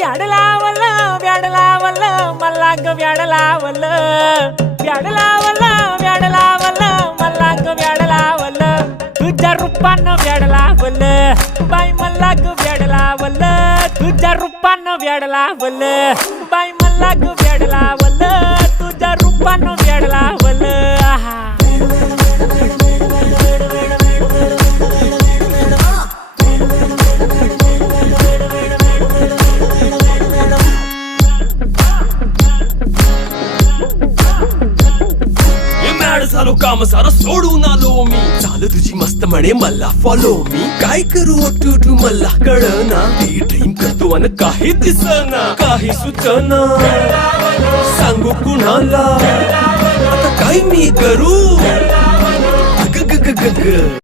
व्याड लावलं व्याड लावलं मला ग व्याड लावलं व्याड लावलं व्याड लावलं मला ग व्याड लावलं तुझ्या रूपानं व्याड लावलं बाई मला ग व्याड लावलं तुझ्या रूपानं व्याड लावलं बाई मला ग व्याड लावलं तुझ्या रूपानं व्याड लावलं आहा झालो काम सारं सोडून आलो मी चाल तुझी मस्त म्हणे मला फॉलो मी काय करू टू मला कळना ती ड्रीम करतो अन काही दिसना काही सुचना सांगू कुणाला आता काय मी करू ग ग ग ग ग